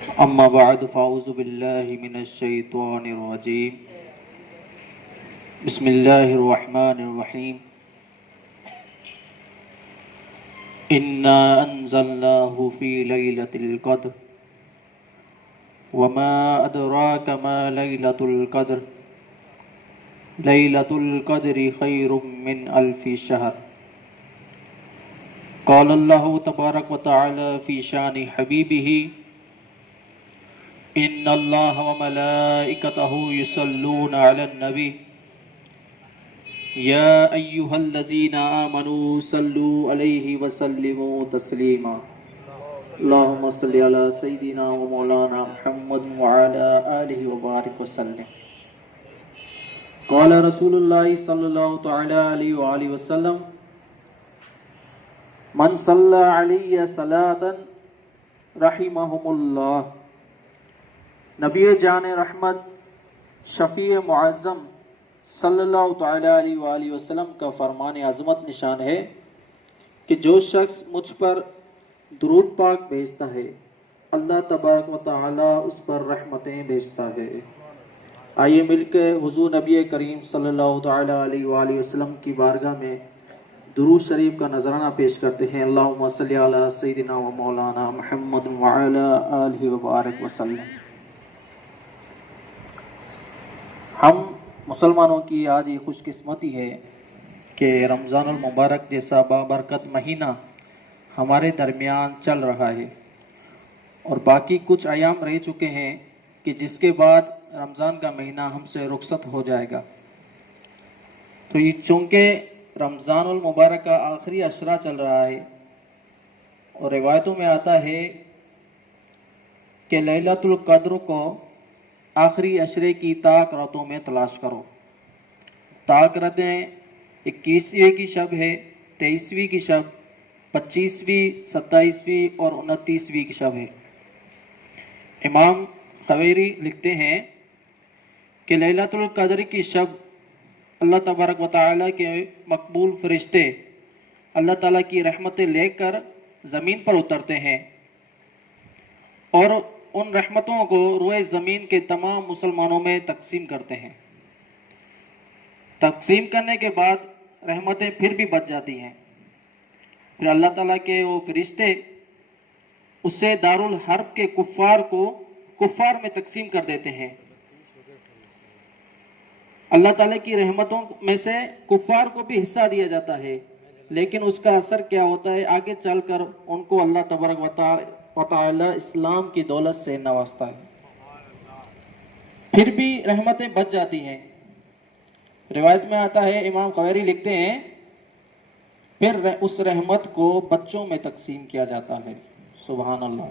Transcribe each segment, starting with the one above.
أما بعد فأعوذ بالله من الشيطان الرجيم. بسم الله الرحمن الرحيم. إنا أنزلناه في ليلة القدر وما أدراك ما ليلة القدر ليلة القدر خير من ألف شهر. قال الله تبارك وتعالى في شان حبيبه إن الله وملائكته يصلون على النبي يا أيها الذين آمنوا صلوا عليه وسلموا تسليما. اللهم صل على سيدنا ومولانا محمد وعلى آله وبارك وسلم. قال رسول الله صلى الله تعالى عليه وآله وسلم من صلى علي صلاة رحمهم الله. نبی جان رحمت شفیع معظم صلی اللہ تعالیٰ علیہ وآلہ وسلم کا فرمان عظمت نشان ہے کہ جو شخص مجھ پر درود پاک بھیجتا ہے اللہ تبارک و تعالیٰ اس پر رحمتیں بھیجتا ہے. آئیے مل کے حضور نبی کریم صلی اللہ تعالیٰ علیہ وآلہ وسلم کی بارگاہ میں درود شریف کا نذرانہ پیش کرتے ہیں. اللہم صلی علی سیدنا و مولانا محمد وعلی آلہ وبارک وسلم. ہم مسلمانوں کی آج یہ خوش قسمتی ہے کہ رمضان المبارک جیسا بابرکت مہینہ ہمارے درمیان چل رہا ہے اور باقی کچھ ایام رہ چکے ہیں کہ جس کے بعد رمضان کا مہینہ ہم سے رخصت ہو جائے گا. تو یہ چونکہ رمضان المبارک کا آخری عشرہ چل رہا ہے اور روایتوں میں آتا ہے کہ لیلۃ القدر کو آخری عشرے کی تاک راتوں میں تلاش کرو. تاک راتیں 21ویں کی شب ہے، 23ویں کی شب، 25ویں، 27ویں اور 29ویں کی شب ہے. امام طویری لکھتے ہیں کہ لیلۃ القدر کی شب اللہ تبارک و تعالیٰ کے مقبول فرشتے اللہ تعالیٰ کی رحمتیں لے کر زمین پر اترتے ہیں اور ان رحمتوں کو روئے زمین کے تمام مسلمانوں میں تقسیم کرتے ہیں. تقسیم کرنے کے بعد رحمتیں پھر بھی بچ جاتی ہیں. پھر اللہ تعالیٰ کے وہ فرشتے اسے دارالحرب کے کفار کو کفار میں تقسیم کر دیتے ہیں. اللہ تعالیٰ کی رحمتوں میں سے کفار کو بھی حصہ دیا جاتا ہے، لیکن اس کا اثر کیا ہوتا ہے آگے چل کر ان کو اللہ تبارک و تعالی اسلام کی دولت سے نوازتا ہے. پھر بھی رحمتیں بچ جاتی ہیں. روایت میں آتا ہے، امام قویری لکھتے ہیں، پھر اس رحمت کو بچوں میں تقسیم کیا جاتا ہے. سبحان اللہ.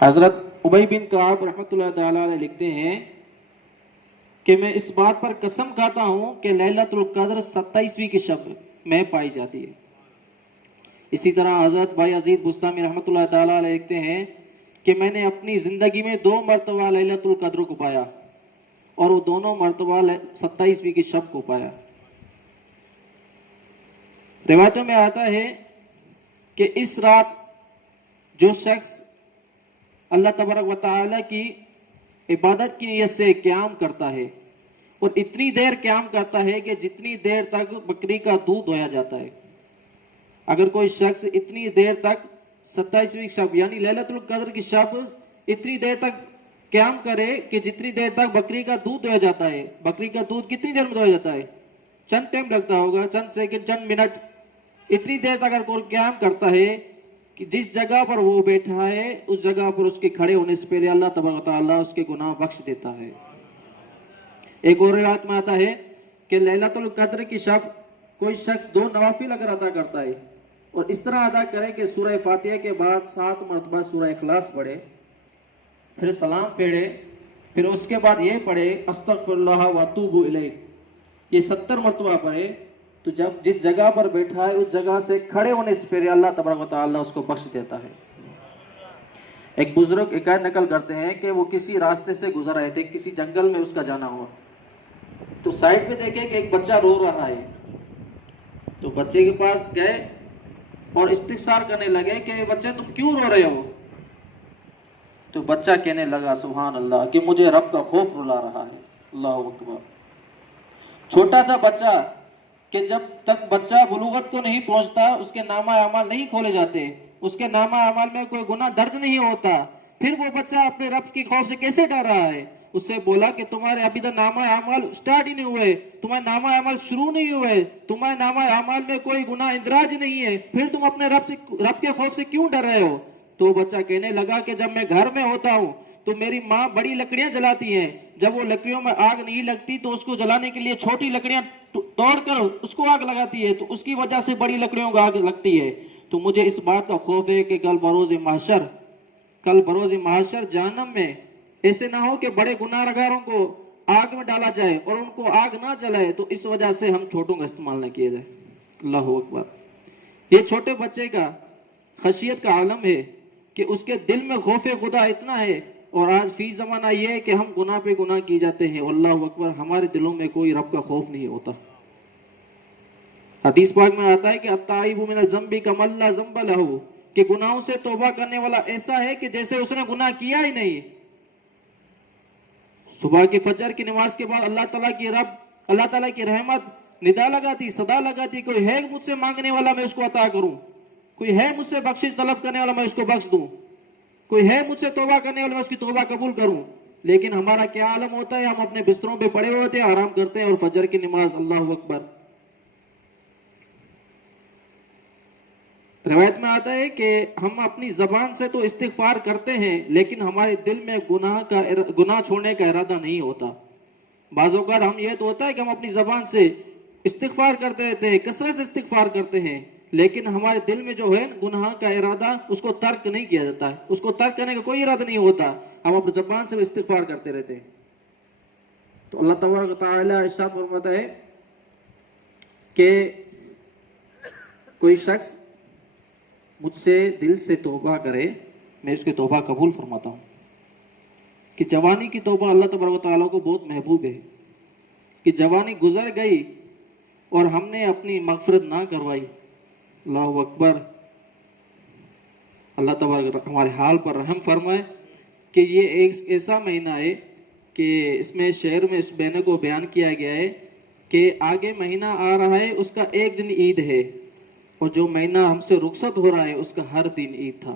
حضرت ابی بن کعب رحمۃ اللہ تعالی علیہ لکھتے ہیں کہ میں اس بات پر قسم کھاتا ہوں کہ لیلۃ القدر 27ویں کی شب میں پائی جاتی ہے. اسی طرح حضرت بھائی عزیز بستامی رحمۃ اللہ تعالیٰ علیہ لکھتے ہیں کہ میں نے اپنی زندگی میں 2 مرتبہ لیلۃ القدر کو پایا اور وہ دونوں مرتبہ 27ویں کی شب کو پایا. روایتوں میں آتا ہے کہ اس رات جو شخص اللہ تبارک و تعالیٰ کی عبادت کی نیت سے قیام کرتا ہے اور اتنی دیر قیام کرتا ہے کہ جتنی دیر تک بکری کا دودھ دھویا جاتا ہے. اگر کوئی شخص اتنی دیر تک 27ویں شب یعنی لیلۃ القدر کی شب اتنی دیر تک قیام کرے کہ جتنی دیر تک بکری کا دودھ دھویا جاتا ہے. بکری کا دودھ کتنی دیر میں دھویا جاتا ہے؟ چند ٹائم لگتا ہوگا، چند سیکنڈ، چند منٹ. اتنی دیر تک اگر کوئی قیام کرتا ہے کہ جس جگہ پر وہ بیٹھا ہے اس جگہ پر اس کے کھڑے ہونے سے پہلے اللہ تبارک و تعالیٰ اس کے گناہ بخش دیتا ہے. ایک اور روایت میں آتا ہے کہ لیلۃ القدر کی شب کوئی شخص 2 نوافل اگر ادا کرتا ہے اور اس طرح ادا کرے کہ سورہ فاتحہ کے بعد 7 مرتبہ سورہ اخلاص پڑھے، پھر سلام پھیرے، پھر اس کے بعد یہ پڑھے استغفر اللہ واتوب الیہ، یہ 70 مرتبہ پڑھے، تو جب جس جگہ پر بیٹھا ہے اس جگہ سے کھڑے ہونے سے پہلے اللہ تبارک و تعالیٰ اس کو بخش دیتا ہے. ایک بزرگ حکایت نقل کرتے ہیں کہ وہ کسی راستے سے گزر رہے تھے، کسی جنگل میں اس کا جانا ہوا، تو سائڈ پہ دیکھے کہ ایک بچہ رو رہا ہے. تو بچے کے پاس گئے اور استفسار کرنے لگے کہ بچے تم کیوں رو رہے ہو؟ تو بچہ کہنے لگا سبحان اللہ کہ مجھے رب کا خوف رلا رہا ہے. اللہ اکبر. چھوٹا سا بچہ کہ جب تک بچہ بلوغت کو نہیں پہنچتا اس کے نامہ اعمال نہیں کھولے جاتے, اس کے نامہ اعمال میں کوئی گناہ درج نہیں ہوتا, پھر وہ بچہ اپنے رب کے خوف سے کیسے ڈر رہا ہے؟ اس سے بولا کہ تمہارے ابھی تک نامہ اعمال سٹارٹ ہی نہیں ہوئے, تمہارے نامہ اعمال شروع نہیں ہوئے, تمہارے نامہ اعمال میں کوئی گناہ اندراج نہیں ہے, پھر تم اپنے رب کے خوف سے کیوں ڈر رہے ہو؟ تو بچہ کہنے لگا کہ جب میں گھر میں ہوتا ہوں تو میری ماں بڑی لکڑیاں جلاتی ہیں, جب وہ لکڑیوں میں آگ نہیں لگتی تو اس کو جلانے کے لیے چھوٹی لکڑیاں توڑ کر اس کو آگ لگاتی ہے, تو اس کی وجہ سے بڑی لکڑیوں کو آگ لگتی ہے. تو مجھے اس بات کا خوف ہے کہ کل بروز محشر جہنم میں ایسے نہ ہو کہ بڑے گناہ گاروں کو آگ میں ڈالا جائے اور ان کو آگ نہ جلائے, تو اس وجہ سے ہم چھوٹوں کا استعمال نہ کیا جائے. اللہ اکبر. یہ چھوٹے بچے کا خشیت کا عالم ہے کہ اس کے دل میں خوف خدا اتنا ہے, اور آج فی زمانہ یہ ہے کہ ہم گناہ پہ گناہ کی جاتے ہیں. اللہ اکبر. ہمارے دلوں میں کوئی رب کا خوف نہیں ہوتا. حدیث پاک میں آتا ہے کہ التائب من الذنب کمن لا ذنب لہ, کہ گناہوں سے توبہ کرنے والا ایسا ہے کہ جیسے اس نے گناہ کیا ہی نہیں. صبح کی فجر کی نماز کے بعد اللہ تعالیٰ کی رحمت ندا لگاتی, صدا لگاتی, کوئی ہے مجھ سے مانگنے والا میں اس کو عطا کروں, کوئی ہے مجھ سے بخشش طلب کرنے والا میں اس کو بخش دوں, کوئی ہے مجھ سے توبہ کرنے والا میں اس کی توبہ قبول کروں. لیکن ہمارا کیا عالم ہوتا ہے, ہم اپنے بستروں پہ پڑے ہوتے ہیں, آرام کرتے ہیں, اور فجر کی نماز. اللہ اکبر. روایت میں آتا ہے کہ ہم اپنی زبان سے تو استغفار کرتے ہیں لیکن ہمارے دل میں گناہ چھوڑنے کا ارادہ نہیں ہوتا. بعض اوقات ہم یہ تو ہوتا ہے کہ ہم اپنی زبان سے استغفار کرتے رہتے ہیں, کثرت سے استغفار کرتے ہیں, لیکن ہمارے دل میں جو ہے گناہ کا ارادہ اس کو ترک نہیں کیا جاتا ہے, اس کو ترک کرنے کا کوئی ارادہ نہیں ہوتا, ہم اپنی زبان سے استغفار کرتے رہتے ہیں. تو اللہ تبارک و تعالی ارشاد فرماتا ہے کہ کوئی شخص مجھ سے دل سے توبہ کرے میں اس کی توبہ قبول فرماتا ہوں. کہ جوانی کی توبہ اللہ تبارک و تعالیٰ کو بہت محبوب ہے, کہ جوانی گزر گئی اور ہم نے اپنی مغفرت نہ کروائی. اللہ اکبر. اللہ تبارک ہمارے حال پر رحم فرمائے کہ یہ ایک ایسا مہینہ ہے کہ اس میں شعر میں اس مہینے کو بیان کیا گیا ہے کہ آگے مہینہ آ رہا ہے, اس کا ایک دن عید ہے, اور جو مہینہ ہم سے رخصت ہو رہا ہے اس کا ہر دن عید تھا.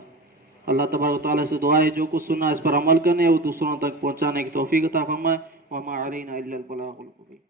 اللہ تبارک و تعالیٰ سے دعا ہے جو کچھ سنا اس پر عمل کرنے وہ دوسروں تک پہنچانے کی توفیق عطا فرمائے. وما علینا الا البلاغ المبین.